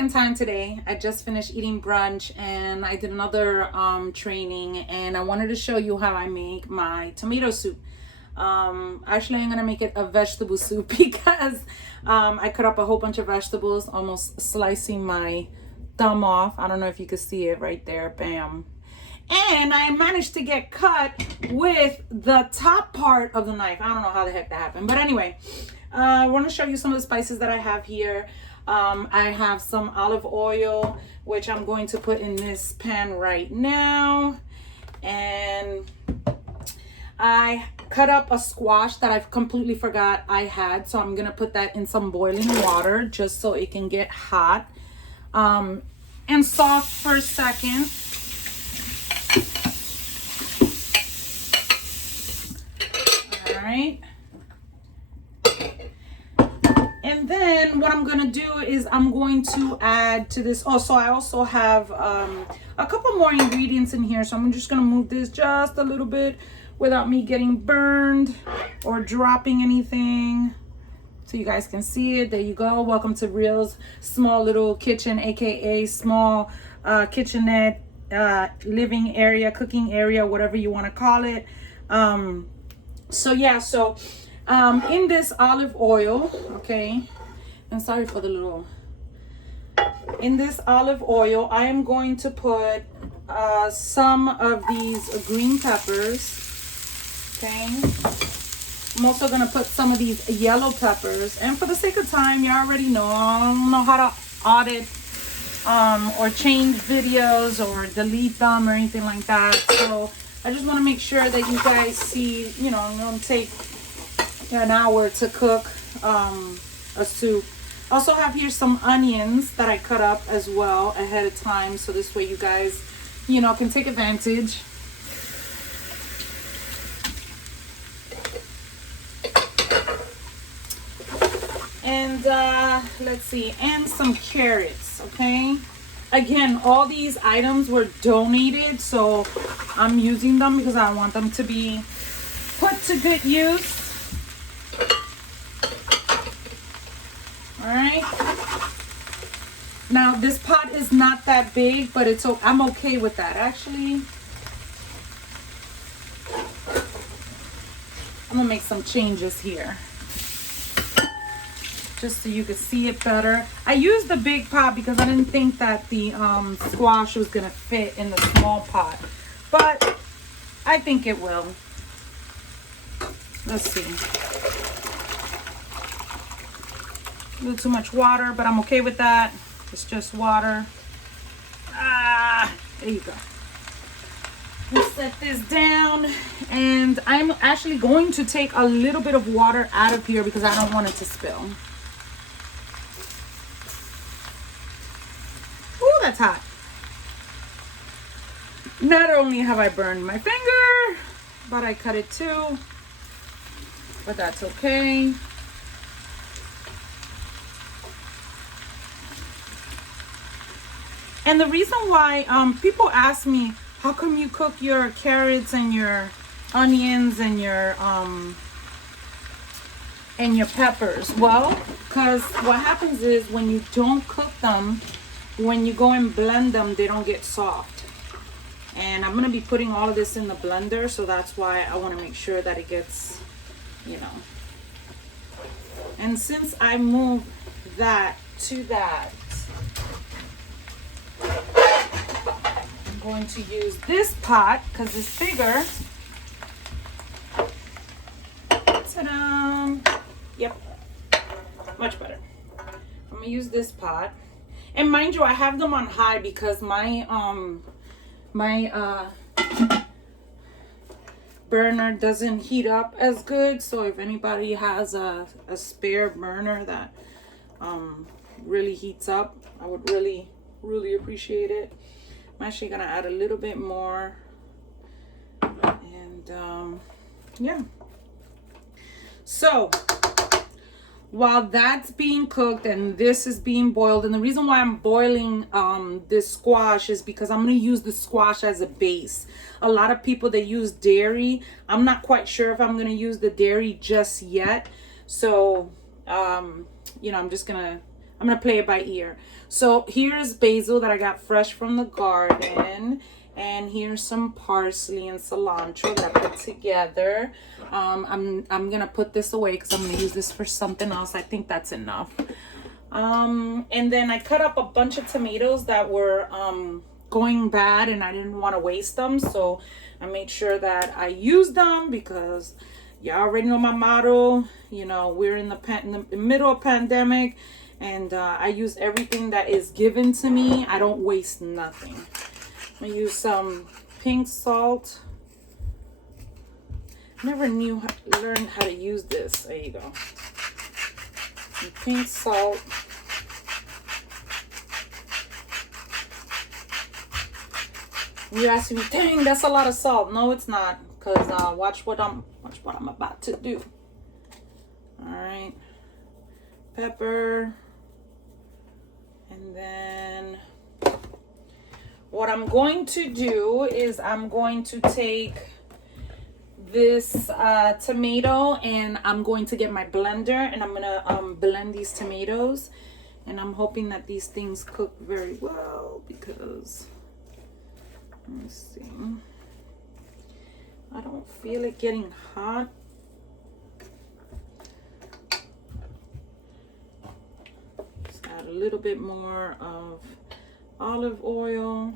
second time today. I just finished eating brunch and I did another training, and I wanted to show you how I make my tomato soup. Actually, I'm gonna make it a vegetable soup because I cut up a whole bunch of vegetables, almost slicing my thumb off. I don't know if you can see it right there. Bam. And I managed to get cut with the top part of the knife. I don't know how the heck that happened, but anyway, I want to show you some of the spices that I have here. I have some olive oil, which I'm going to put in this pan right now. And I cut up a squash that I've completely forgot I had. So I'm going to put that in some boiling water just so it can get hot and soft for a second. All right. And then what I'm going to do is I'm going to add to this. Also, I also have a couple more ingredients in here. So I'm just going to move this just a little bit without me getting burned or dropping anything. So you guys can see it. There you go. Welcome to Real's small little kitchen, aka small kitchenette, living area, cooking area, whatever you want to call it. So yeah, so in this olive oil, okay, and sorry for the little, in this olive oil, I am going to put some of these green peppers, okay. I'm also going to put some of these yellow peppers, and for the sake of time, you already know, I don't know how to audit or change videos or delete them or anything like that, so I just want to make sure that you guys see, you know, I'm going to take an hour to cook a soup. I also have here some onions that I cut up as well ahead of time, so this way you guys, you know, can take advantage. And let's see, and some carrots, okay? Again, all these items were donated, so I'm using them because I want them to be put to good use. All right. Now, this pot is not that big, but I'm okay with that. Actually, I'm gonna make some changes here, just so you can see it better. I used the big pot because I didn't think that the squash was gonna fit in the small pot, but I think it will. Let's see. A little too much water, but I'm okay with that. It's just water. There you go. Let's set this down, and I'm actually going to take a little bit of water out of here because I don't want it to spill. Ooh, that's hot. Not only have I burned my finger, but I cut it too, but that's okay. And the reason why people ask me, how come you cook your carrots and your onions and your peppers? Well, because what happens is when you don't cook them, when you go and blend them, they don't get soft. And I'm going to be putting all of this in the blender, so that's why I want to make sure that it gets, you know. And since I moved that to that, I'm going to use this pot because it's bigger. Ta-da! Yep, much better. I'm gonna use this pot, and mind you, I have them on high because my burner doesn't heat up as good. So if anybody has a spare burner that really heats up, I would really appreciate it. I'm actually gonna add a little bit more, and yeah. So while that's being cooked and this is being boiled, and the reason why I'm boiling this squash is because I'm going to use the squash as a base. A lot of people that use dairy, I'm not quite sure if I'm going to use the dairy just yet. So you know, I'm I'm gonna play it by ear. So here's basil that I got fresh from the garden, and here's some parsley and cilantro that I put together. I'm gonna put this away because I'm gonna use this for something else. I think that's enough. And then I cut up a bunch of tomatoes that were going bad, and I didn't want to waste them, so I made sure that I used them because y'all already know my motto. You know, we're in the middle of pandemic, and I use everything that is given to me. I don't waste nothing. I'm gonna use some pink salt. Never learned how to use this. There you go. Some pink salt. You're asking me, dang, that's a lot of salt. No, it's not, because watch what I'm about to do. All right, pepper, and then what I'm going to do is I'm going to take this tomato, and I'm going to get my blender, and I'm gonna blend these tomatoes, and I'm hoping that these things cook very well because. Let me see. I don't feel it getting hot. Just add a little bit more of olive oil.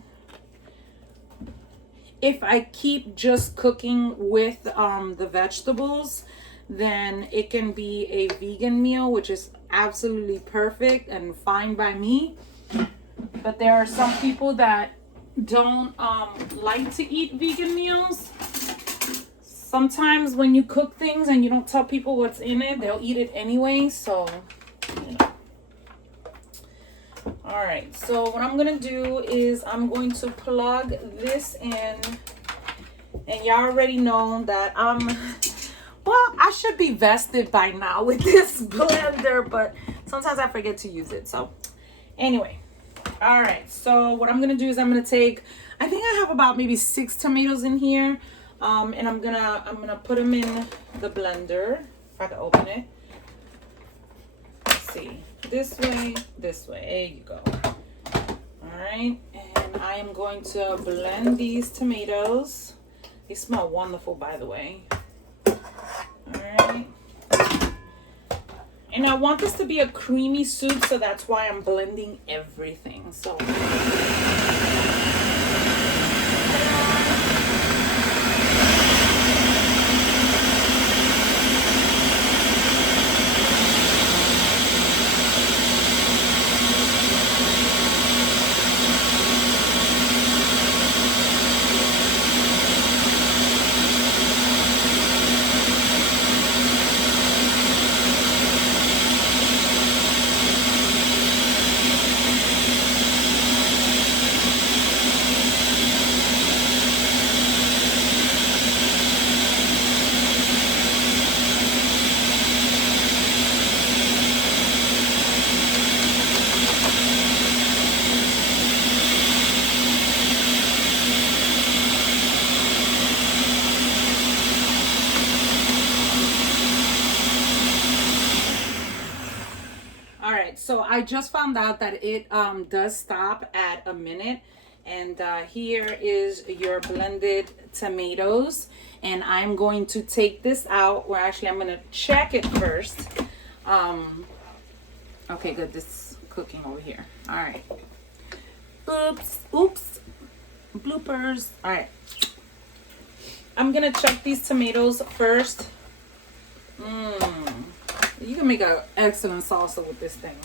If I keep just cooking with the vegetables, then it can be a vegan meal, which is absolutely perfect and fine by me. But there are some people that don't like to eat vegan meals. Sometimes when you cook things and you don't tell people what's in it, they'll eat it anyway. So, you know. All right, so what I'm gonna do is I'm going to plug this in, and y'all already know that well, I should be vested by now with this blender, but sometimes I forget to use it. So anyway. All right, so what I'm gonna do is I'm gonna take, I think I have about maybe 6 tomatoes in here, and I'm gonna put them in the blender. If I can open it. Let's see, this way. There you go. All right, and I am going to blend these tomatoes. They smell wonderful, by the way. All right. And I want this to be a creamy soup, so that's why I'm blending everything. So so I just found out that it does stop at a minute, and here is your blended tomatoes, and I'm going to take this out, or actually I'm going to check it first. Okay, good, this is cooking over here. All right, oops, bloopers. All right, I'm gonna check these tomatoes first. You can make an excellent salsa with this thing.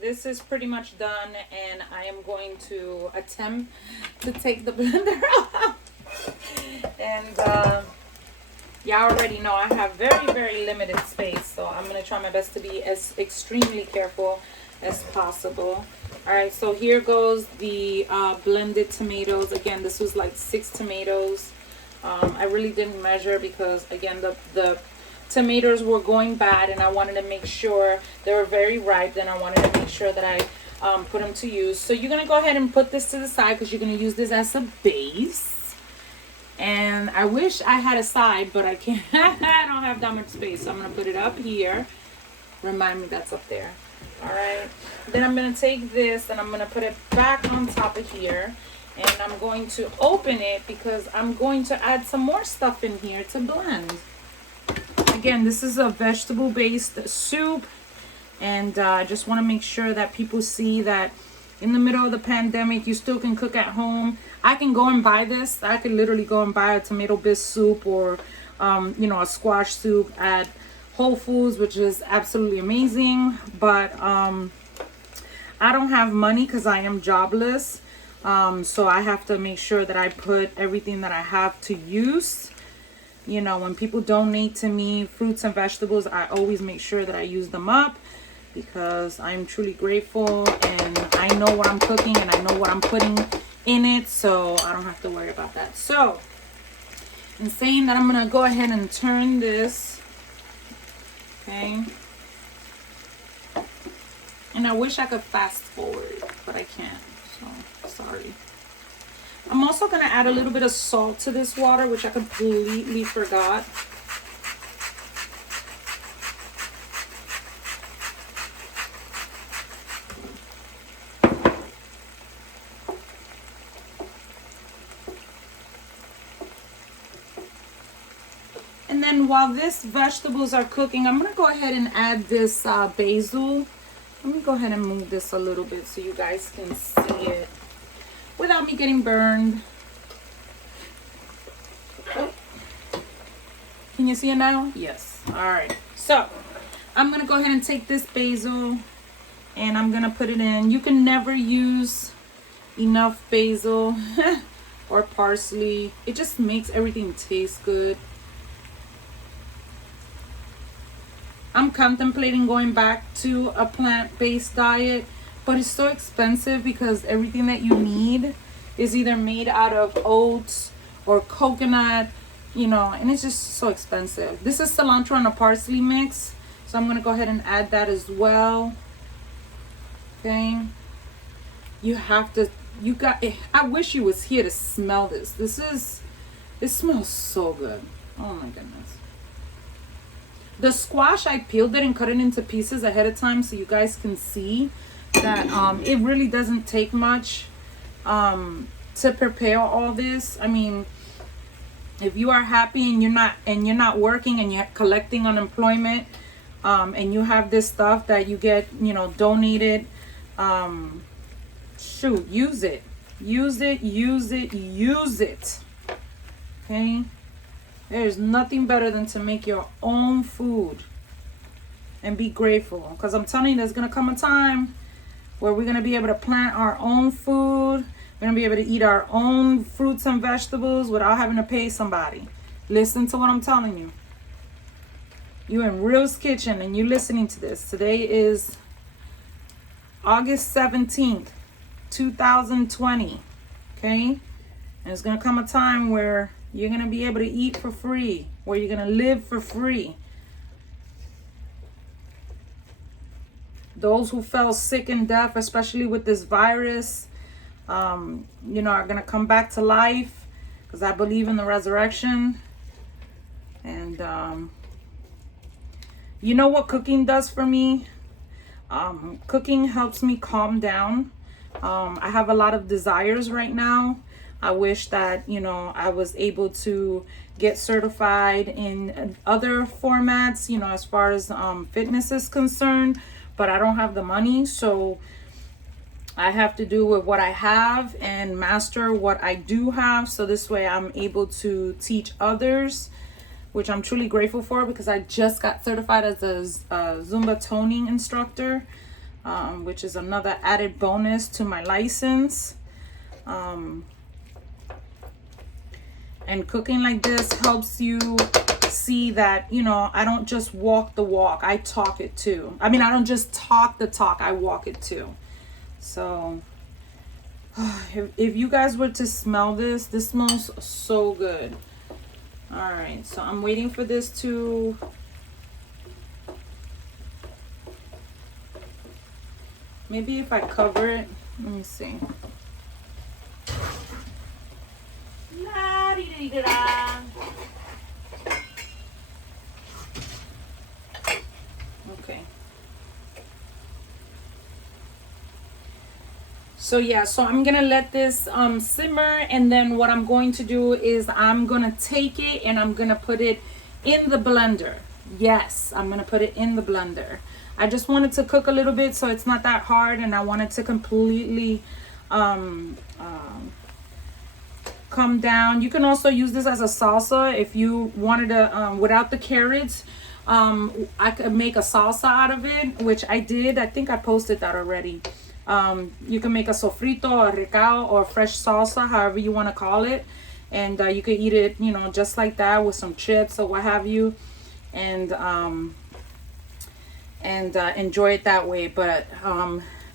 This is pretty much done, and I am going to attempt to take the blender out. And y'all already know I have very, very limited space, so I'm going to try my best to be as extremely careful as possible. All right, so here goes the blended tomatoes. Again, this was like 6 tomatoes. I really didn't measure because, again, the tomatoes were going bad, and I wanted to make sure they were very ripe. Then I wanted to make sure that I put them to use. So you're going to go ahead and put this to the side because you're going to use this as a base. And I wish I had a side, but I can't. I don't have that much space. So I'm going to put it up here. Remind me that's up there. All right. Then I'm going to take this and I'm going to put it back on top of here. And I'm going to open it because I'm going to add some more stuff in here to blend. Again, this is a vegetable-based soup. And I just want to make sure that people see that in the middle of the pandemic, you still can cook at home. I can go and buy this. I could literally go and buy a tomato bisque soup or, you know, a squash soup at Whole Foods, which is absolutely amazing. But I don't have money because I am jobless. So I have to make sure that I put everything that I have to use. You know, when people donate to me fruits and vegetables, I always make sure that I use them up because I'm truly grateful and I know what I'm cooking and I know what I'm putting in it, so I don't have to worry about that. So, in saying that, I'm going to go ahead and turn this, okay? And I wish I could fast forward, but I can't, so sorry. I'm also going to add a little bit of salt to this water, which I completely forgot. And then while these vegetables are cooking, I'm going to go ahead and add this basil. Let me go ahead and move this a little bit so you guys can see it without me getting burned. Oh. Can you see it now? Yes. All right. So I'm going to go ahead and take this basil and I'm going to put it in. You can never use enough basil or parsley. It just makes everything taste good. I'm contemplating going back to a plant-based diet, but it's so expensive because everything that you need is either made out of oats or coconut, you know, and it's just so expensive. This is cilantro and a parsley mix, so I'm going to go ahead and add that as well. Okay. You have to, I wish you was here to smell this. It smells so good. Oh my goodness. The squash, I peeled it and cut it into pieces ahead of time so you guys can see that it really doesn't take much to prepare all this. I mean, if you are happy and you're not working and you're collecting unemployment and you have this stuff that you get, you know, donated, shoot, use it. Use it, use it, use it. Okay? There's nothing better than to make your own food and be grateful. Because I'm telling you, there's going to come a time where we're going to be able to plant our own food. We're going to be able to eat our own fruits and vegetables without having to pay somebody. Listen to what I'm telling you. You're in Real's Kitchen and you're listening to this. Today is August 17th, 2020. Okay? And it's going to come a time where you're going to be able to eat for free, where you're going to live for free. Those who fell sick and deaf, especially with this virus, you know, are going to come back to life because I believe in the resurrection. And you know what cooking does for me? Cooking helps me calm down. I have a lot of desires right now. I wish that, you know, I was able to get certified in other formats, you know, as far as fitness is concerned, but I don't have the money. So I have to do with what I have and master what I do have. So this way I'm able to teach others, which I'm truly grateful for because I just got certified as a Zumba toning instructor, which is another added bonus to my license. And cooking like this helps you see that, you know, I don't just walk the walk, I talk it too. I mean, I don't just talk the talk, I walk it too. So if you guys were to smell this, this smells so good. All right, so I'm waiting for this to maybe if I cover it, let me see. Okay. So yeah, so I'm gonna let this simmer, and then what I'm going to do is I'm gonna take it and I'm gonna put it in the blender. Yes, I'm gonna put it in the blender. I just wanted to cook a little bit so it's not that hard, and I wanted to completely come down. You can also use this as a salsa if you wanted to, without the carrots. I could make a salsa out of it, which I did. I think I posted that already. You can make a sofrito or recao or fresh salsa, however you want to call it, and you could eat it, you know, just like that with some chips or what have you, and enjoy it that way. But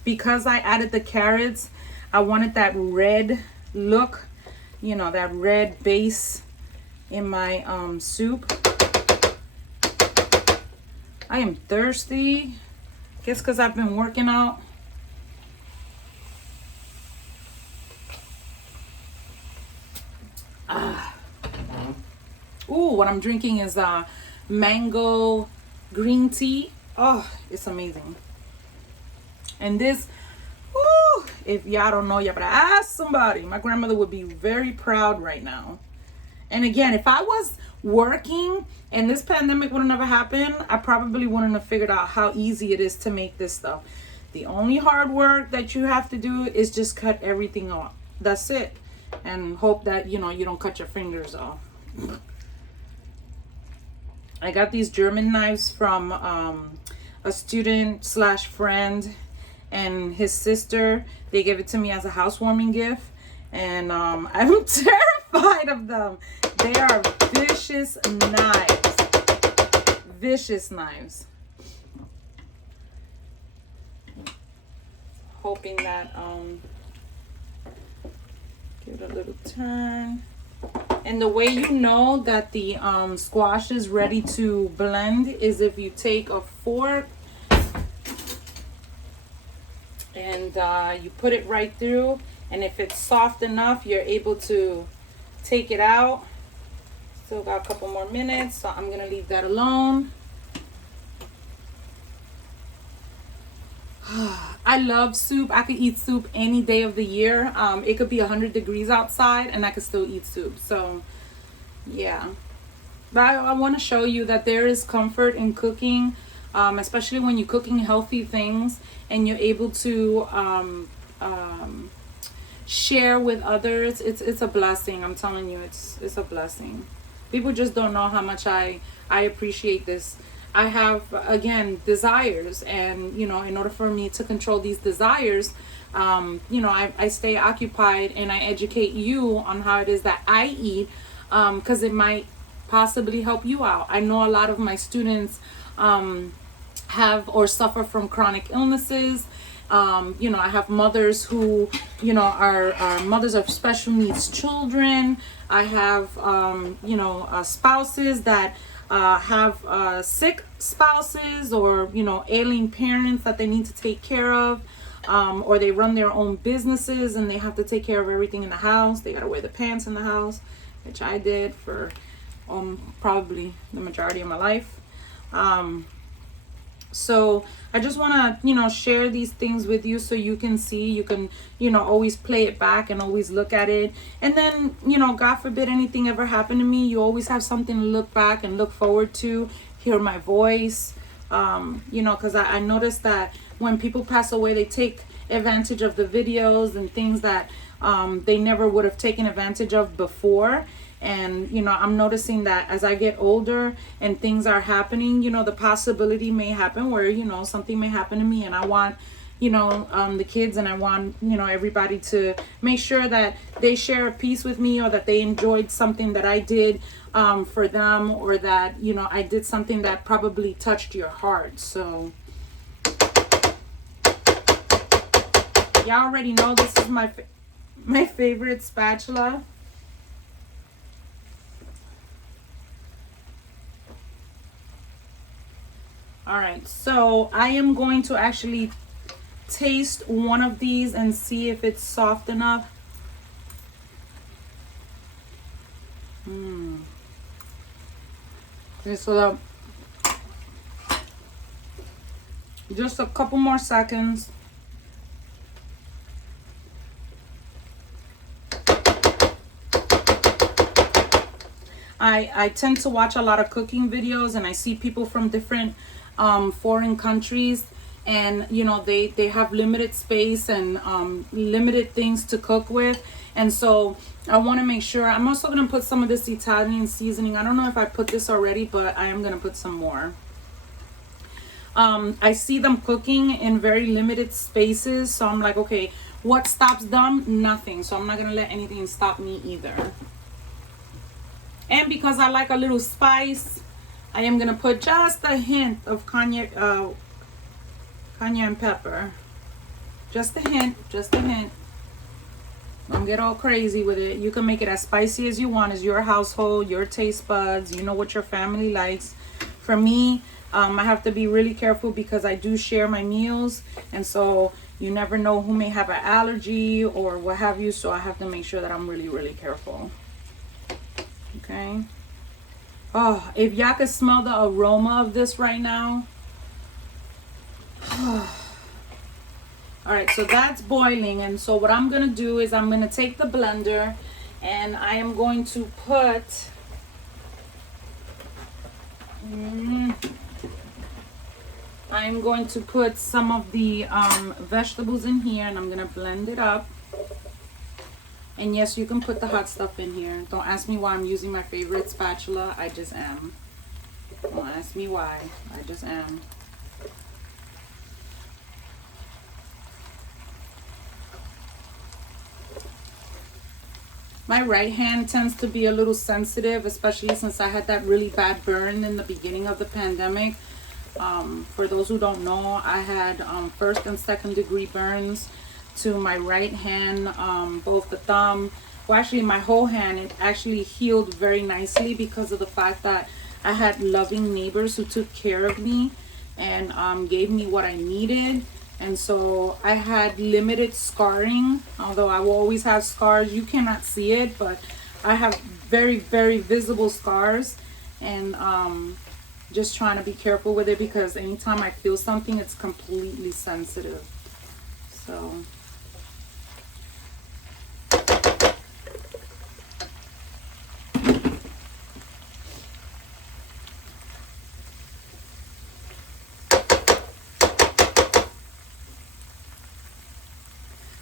because I added the carrots, I wanted that red look, you know, that red base in my soup. I am thirsty. Guess because I've been working out. Ooh, what I'm drinking is mango green tea. Oh, it's amazing. And this, ooh, if y'all don't know, y'all better ask somebody. My grandmother would be very proud right now. And again, if I was working and this pandemic would have never happened, I probably wouldn't have figured out how easy it is to make this stuff. The only hard work that you have to do is just cut everything off. That's it. And hope that, you know, you don't cut your fingers off. I got these German knives from a student slash friend and his sister. They gave it to me as a housewarming gift, and I'm terrified of them. They are vicious knives. Vicious knives. Hoping that give it a little turn. And the way you know that the squash is ready to blend is if you take a fork and you put it right through, and if it's soft enough, you're able to take it out. Still got a couple more minutes, so I'm gonna leave that alone. I love soup. I could eat soup any day of the year. It could be 100 degrees outside and I could still eat soup. So yeah, but I want to show you that there is comfort in cooking, especially when you're cooking healthy things and you're able to share with others. It's a blessing. I'm telling you, it's a blessing. People just don't know how much I appreciate this. I have, again, desires, and you know, in order for me to control these desires, you know, I stay occupied and I educate you on how it is that I eat, because it might possibly help you out. I know a lot of my students have or suffer from chronic illnesses. You know, I have mothers who, you know, are mothers of special needs children. I have, you know, spouses that have sick spouses, or you know, ailing parents that they need to take care of, or they run their own businesses and they have to take care of everything in the house. They gotta wear the pants in the house, which I did for probably the majority of my life. So I just want to, you know, share these things with you so you can see, you can, you know, always play it back and always look at it. And then, you know, God forbid anything ever happened to me, you always have something to look back and look forward to, hear my voice. You know, because I noticed that when people pass away, they take advantage of the videos and things that they never would have taken advantage of before. And you know, I'm noticing that as I get older and things are happening, you know, the possibility may happen where, you know, something may happen to me and I want, the kids, and I want, everybody to make sure that they share a piece with me, or that they enjoyed something that I did for them, or that, I did something that probably touched your heart. So y'all already know this is my favorite spatula. All right, so I am going to actually taste one of these and see if it's soft enough. Okay, so just a couple more seconds. I tend to watch a lot of cooking videos, and I see people from different foreign countries, and they have limited space and limited things to cook with, and so I want to make sure. I'm also going to put some of this Italian seasoning. I don't know if I put this already, but I am going to put some more. I see them cooking in very limited spaces, so I'm like, okay, what stops them? Nothing. So I'm not going to let anything stop me either. And because I like a little spice, I am going to put just a hint of cayenne pepper. Just a hint, just a hint. Don't get all crazy with it. You can make it as spicy as you want. It's your household, your taste buds. You know what your family likes. For me, I have to be really careful because I do share my meals. And so you never know who may have an allergy or what have you. So I have to make sure that I'm really, really careful. Okay. Oh, if y'all could smell the aroma of this right now. All right, so that's boiling, and so what I'm gonna do is I'm gonna take the blender and I am going to put some of the vegetables in here, and I'm gonna blend it up. And yes, you can put the hot stuff in here. Don't ask me why I'm using my favorite spatula. I just am. Don't ask me why. I just am. My right hand tends to be a little sensitive, especially since I had that really bad burn in the beginning of the pandemic. For those who don't know, I had first and second degree burns to my right hand, both the thumb, well, actually my whole hand. It actually healed very nicely because of the fact that I had loving neighbors who took care of me and gave me what I needed. And so I had limited scarring, although I will always have scars. You cannot see it, but I have very, very visible scars. And just trying to be careful with it because anytime I feel something, it's completely sensitive. So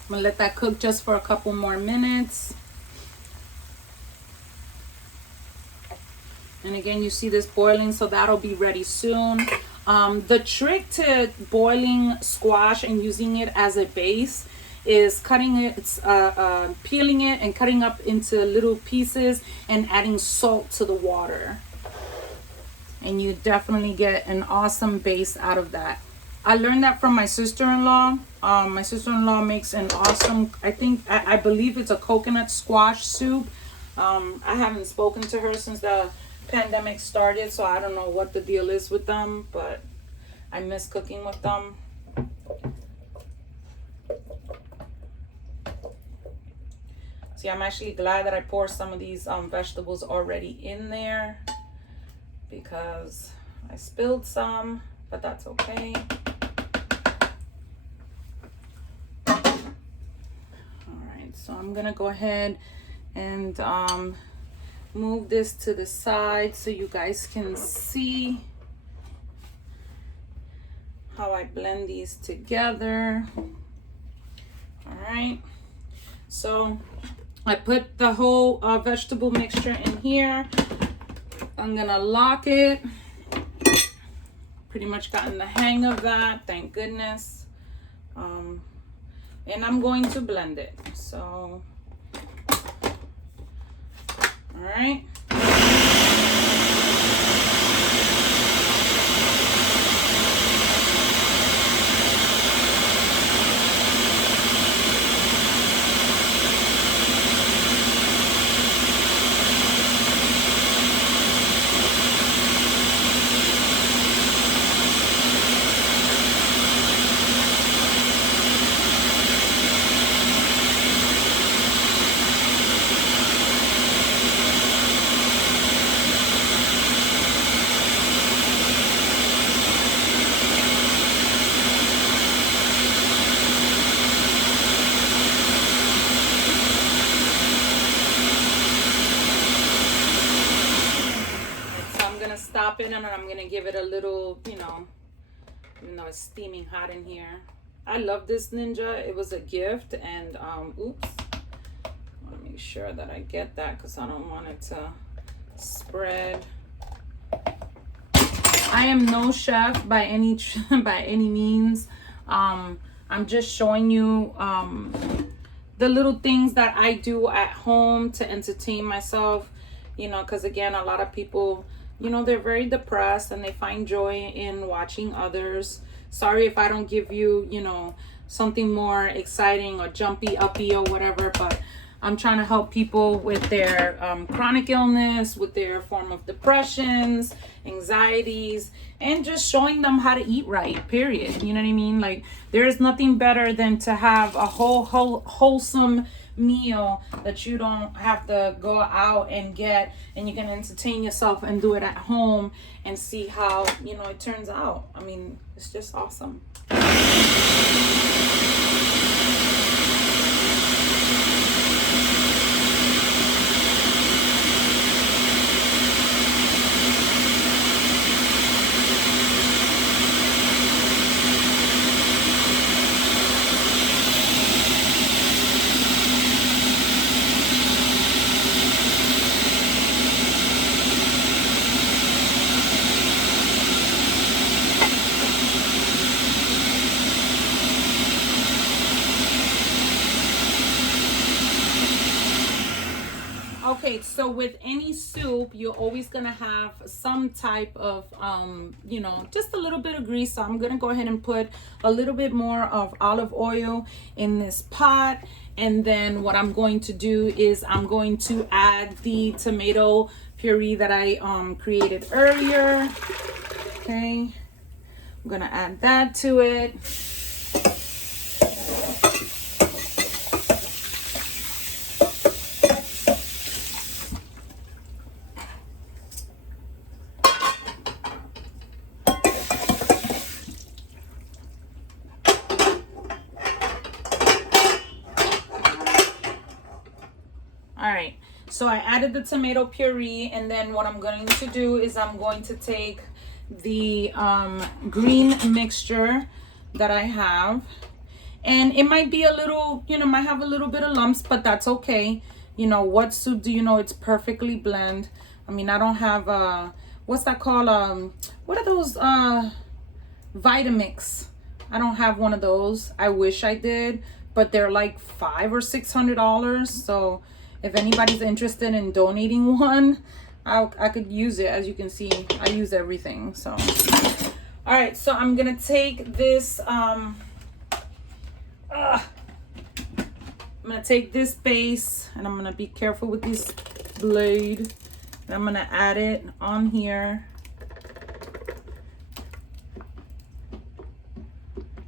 I'm gonna let that cook just for a couple more minutes. And again, you see this boiling, so that'll be ready soon. The trick to boiling squash and using it as a base is cutting it, peeling it and cutting up into little pieces and adding salt to the water. And you definitely get an awesome base out of that. I learned that from my sister-in-law. My sister-in-law makes an awesome, I believe it's a coconut squash soup. I haven't spoken to her since the pandemic started, so I don't know what the deal is with them, but I miss cooking with them. See, I'm actually glad that I poured some of these vegetables already in there because I spilled some, but that's okay. So I'm gonna go ahead and move this to the side so you guys can see how I blend these together. All right, so I put the whole vegetable mixture in here. I'm gonna lock it. Pretty much gotten the hang of that, thank goodness. and I'm going to blend it. So, all right. Stop it, and I'm gonna give it a little, you know, even though it's steaming hot in here. I love this Ninja. It was a gift, and oops, I want to make sure that I get that because I don't want it to spread. I am no chef by any means. I'm just showing you the little things that I do at home to entertain myself, you know, because again, a lot of people, you know, they're very depressed and they find joy in watching others. Sorry if I don't give you, you know, something more exciting or jumpy, uppy or whatever, but I'm trying to help people with their chronic illness, with their form of depressions, anxieties, and just showing them how to eat right, period. You know what I mean? Like, there is nothing better than to have a wholesome meal that you don't have to go out and get, and you can entertain yourself and do it at home and see how, you know, it turns out. I mean, it's just awesome. Okay, so with any soup, you're always gonna have some type of, you know, just a little bit of grease. So I'm gonna go ahead and put a little bit more of olive oil in this pot. And then what I'm going to do is I'm going to add the tomato puree that I created earlier. Okay, I'm gonna add that to it. All right, so I added the tomato puree, and then what I'm going to do is I'm going to take the green mixture that I have, and it might be a little, you know, might have a little bit of lumps, but that's okay. You know, what soup do you know it's perfectly blend? I mean, I don't have what's that called? What are those Vitamix? I don't have one of those. I wish I did, but they're like $500 or $600. So if anybody's interested in donating one, I could use it. As you can see, I use everything. So, all right. So I'm gonna take this. I'm gonna take this base, and I'm gonna be careful with this blade. And I'm gonna add it on here.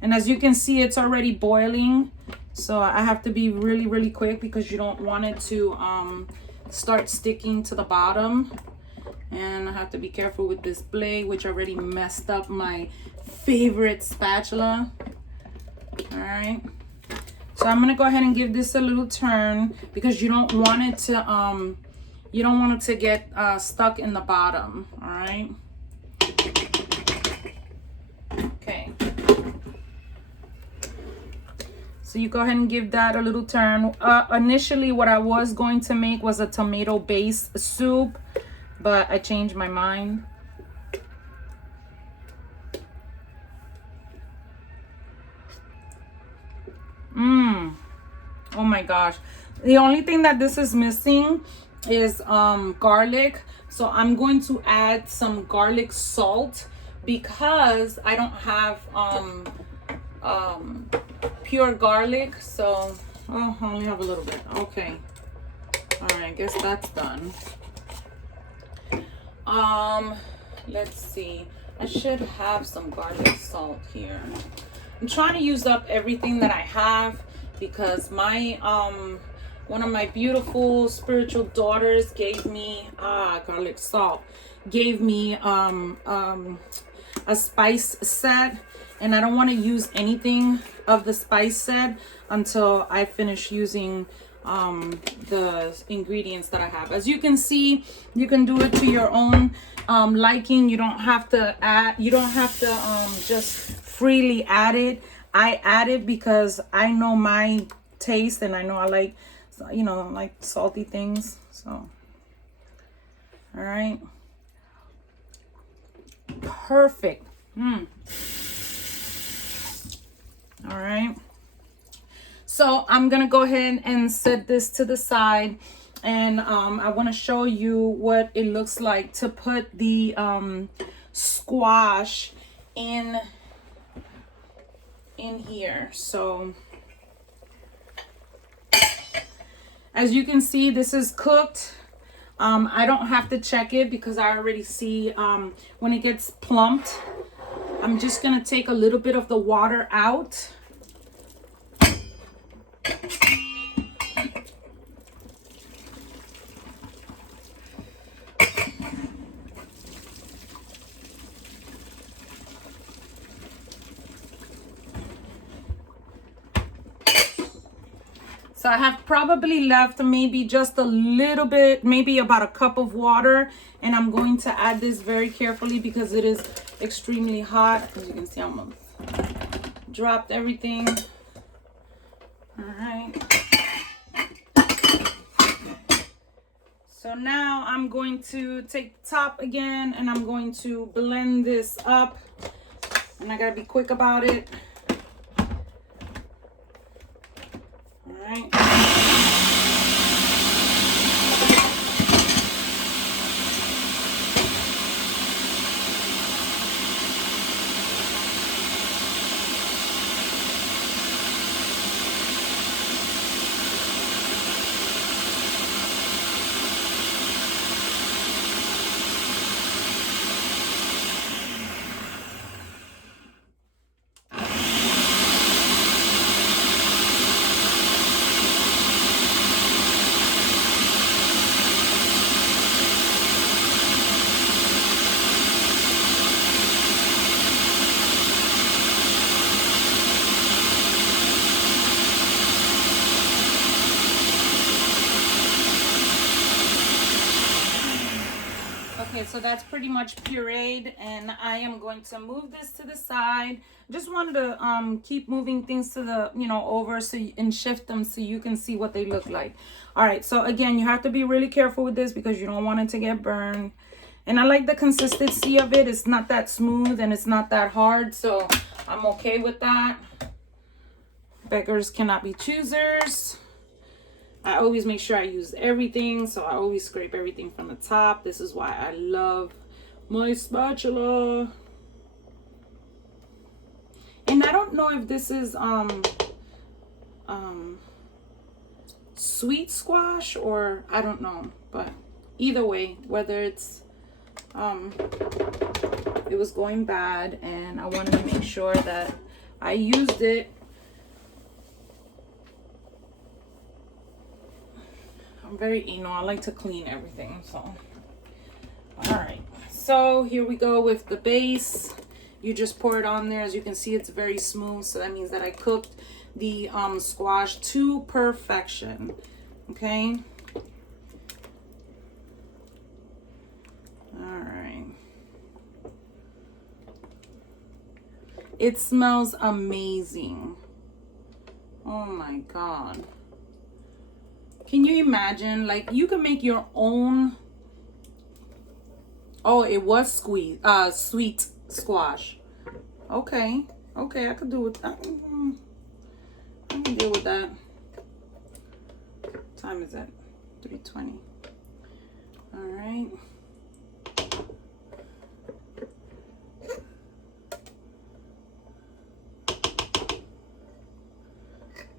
And as you can see, it's already boiling. So I have to be really, really quick because you don't want it to start sticking to the bottom. And I have to be careful with this blade, which already messed up my favorite spatula. All right. So I'm gonna go ahead and give this a little turn because you don't want it to get stuck in the bottom. All right. Okay. So you go ahead and give that a little turn. Initially, what I was going to make was a tomato-based soup, but I changed my mind. my gosh. The only thing that this is missing is garlic. So I'm going to add some garlic salt because I don't have pure garlic. So oh, I only have a little bit. Okay. All right, I guess that's done. Let's see. I should have some garlic salt here. I'm trying to use up everything that I have because my one of my beautiful spiritual daughters gave me garlic salt. Gave me a spice set, and I don't want to use anything of the spice set until I finish using the ingredients that I have. As you can see, you can do it to your own liking. You don't have to add, you don't have to just freely add it. I add it because I know my taste, and I know I like, you know, like salty things. So all right, perfect. All right, so I'm gonna go ahead and set this to the side, and I want to show you what it looks like to put the squash in here. So as you can see, this is cooked. I don't have to check it because I already see when it gets plumped. I'm just gonna take a little bit of the water out. So I have probably left maybe just a little bit, maybe about a cup of water. And I'm going to add this very carefully because it is extremely hot. As you can see, I almost dropped everything. All right. So now I'm going to take the top again and I'm going to blend this up. And I gotta be quick about it. All right. Okay, so that's pretty much pureed, and I am going to move this to the side. Just wanted to keep moving things to the, you know, over and shift them so you can see what they look like. All right, so again, you have to be really careful with this because you don't want it to get burned. And I like the consistency of it. It's not that smooth and it's not that hard, so I'm okay with that. Beggars cannot be choosers. I always make sure I use everything, so I always scrape everything from the top. This is why I love my spatula. And I don't know if this is sweet squash or I don't know, but either way, whether it's it was going bad and I wanted to make sure that I used it. I'm very anal. I like to clean everything. So, all right. So here we go with the base. You just pour it on there. As you can see, it's very smooth. So that means that I cooked the squash to perfection. Okay. All right. It smells amazing. Oh my God. Can you imagine? Like, you can make your own. Oh, it was sweet squash. Okay, I could do it. I can deal with that. time is it? 3:20. All right.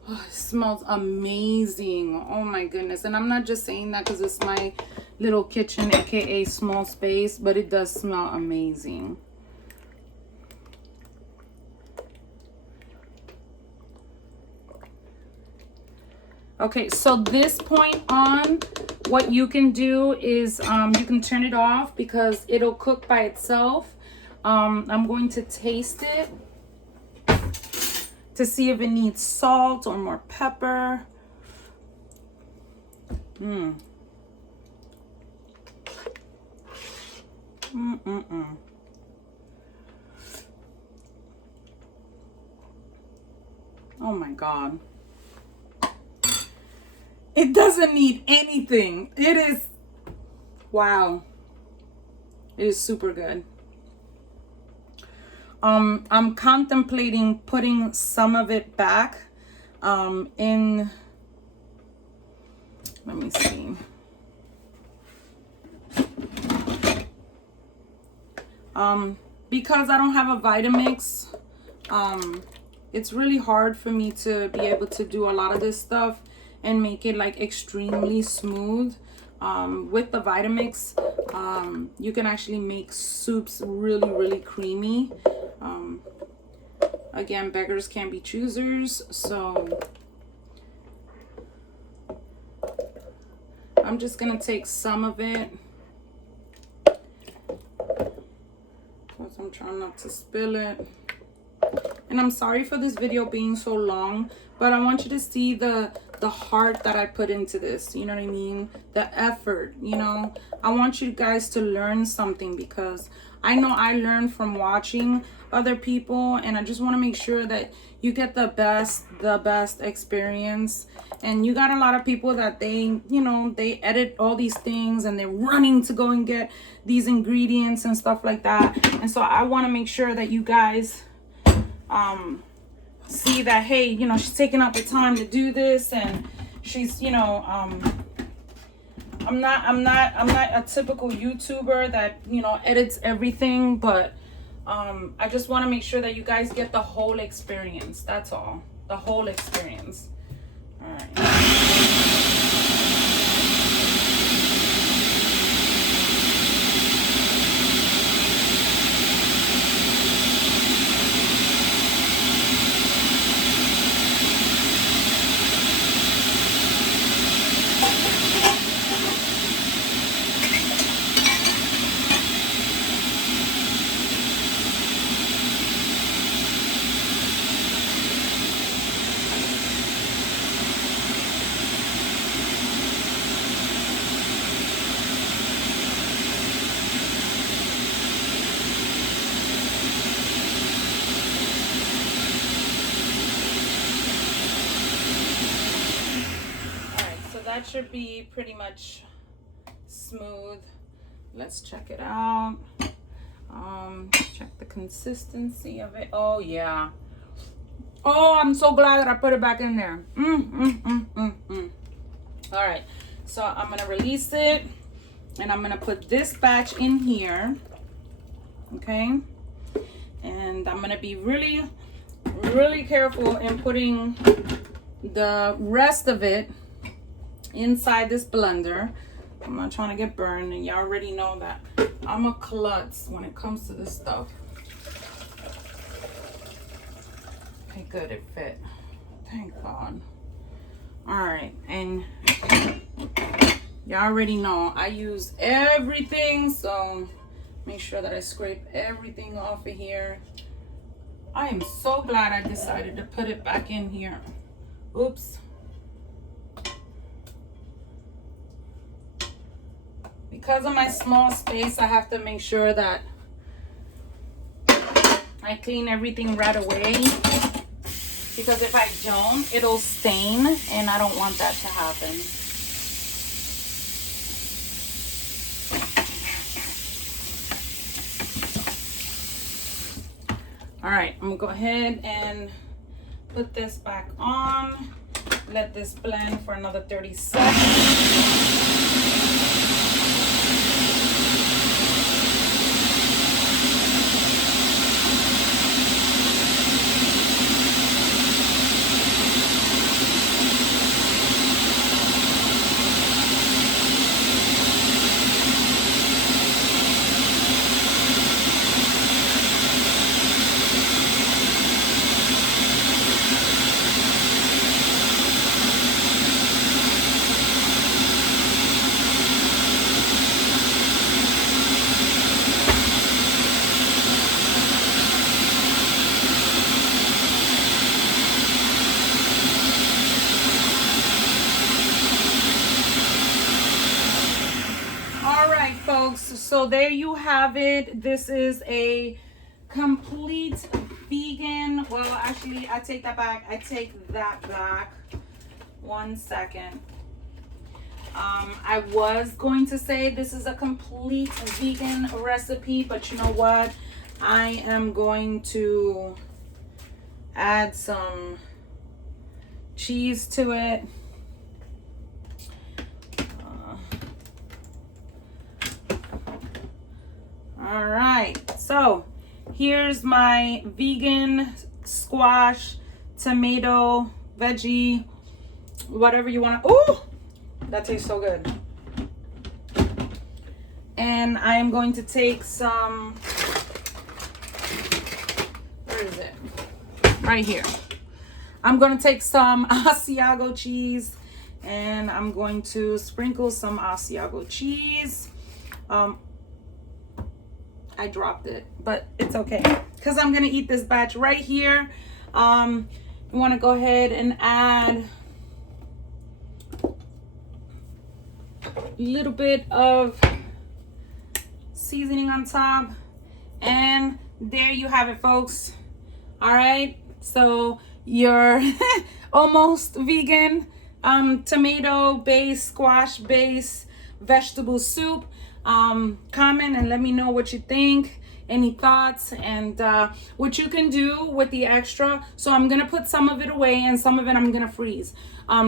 Oh, it smells amazing. Oh my goodness. And I'm not just saying that because it's my little kitchen, aka small space, but it does smell amazing. Okay, so this point on, what you can do is you can turn it off because it'll cook by itself. I'm going to taste it to see if it needs salt or more pepper. Oh my God. It doesn't need anything. It is, wow. It is super good. I'm contemplating putting some of it back in, let me see. Because I don't have a Vitamix, it's really hard for me to be able to do a lot of this stuff and make it like extremely smooth. With the Vitamix, you can actually make soups really creamy. Again, beggars can't be choosers, so I'm just gonna take some of it because I'm trying not to spill it. And I'm sorry for this video being so long, but I want you to see the heart that I put into this, you know what I mean? The effort, you know? I want you guys to learn something because I know I learned from watching other people, and I just want to make sure that you get the best experience. And you got a lot of people that they, you know, they edit all these things and they're running to go and get these ingredients and stuff like that. And so I want to make sure that you guys see that, hey, you know, she's taking out the time to do this, and she's, you know, I'm not a typical YouTuber that, you know, edits everything, but I just want to make sure that you guys get the whole experience. That's all. The whole experience. All right. That should be pretty much smooth. Let's check it out. Check the consistency of it. Oh yeah. Oh, I'm so glad that I put it back in there. All right, so I'm gonna release it, and I'm gonna put this batch in here. Okay, and I'm gonna be really careful in putting the rest of it inside this blender. I'm not trying to get burned, and y'all already know that I'm a klutz when it comes to this stuff. Okay, good, it fit. Thank God. All right, and y'all already know I use everything, so make sure that I scrape everything off of here. I am so glad I decided to put it back in here. Oops. Because of my small space, I have to make sure that I clean everything right away. Because if I don't, it'll stain, and I don't want that to happen. All right, I'm gonna go ahead and put this back on. Let this blend for another 30 seconds. Folks, so there you have it. This is a complete vegan, well, actually I take that back. One second. I was going to say this is a complete vegan recipe, but you know what, I am going to add some cheese to it. All right, so here's my vegan squash, tomato, veggie, whatever you want to. Oh, that tastes so good. And I am going to take some, where is it? Right here. I'm going to take some Asiago cheese, and I'm going to sprinkle some Asiago cheese. I dropped it, but it's okay because I'm gonna eat this batch right here. You want to go ahead and add a little bit of seasoning on top, and there you have it, folks. All right, so your almost vegan tomato based, squash based vegetable soup. Comment and let me know what you think, any thoughts, and what you can do with the extra. So I'm gonna put some of it away and some of it I'm gonna freeze.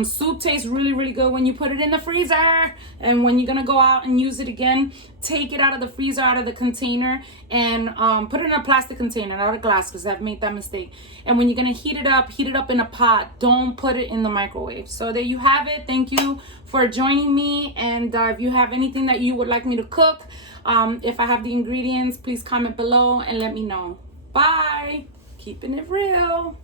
Soup tastes really good when you put it in the freezer, and when you're gonna go out and use it again, take it out of the freezer, out of the container, and put it in a plastic container, not a glass, because I've made that mistake. And when you're gonna heat it up in a pot. Don't put it in the microwave. So there you have it. Thank you for joining me, and if you have anything that you would like me to cook, if I have the ingredients, please comment below and let me know. Bye. Keeping it real.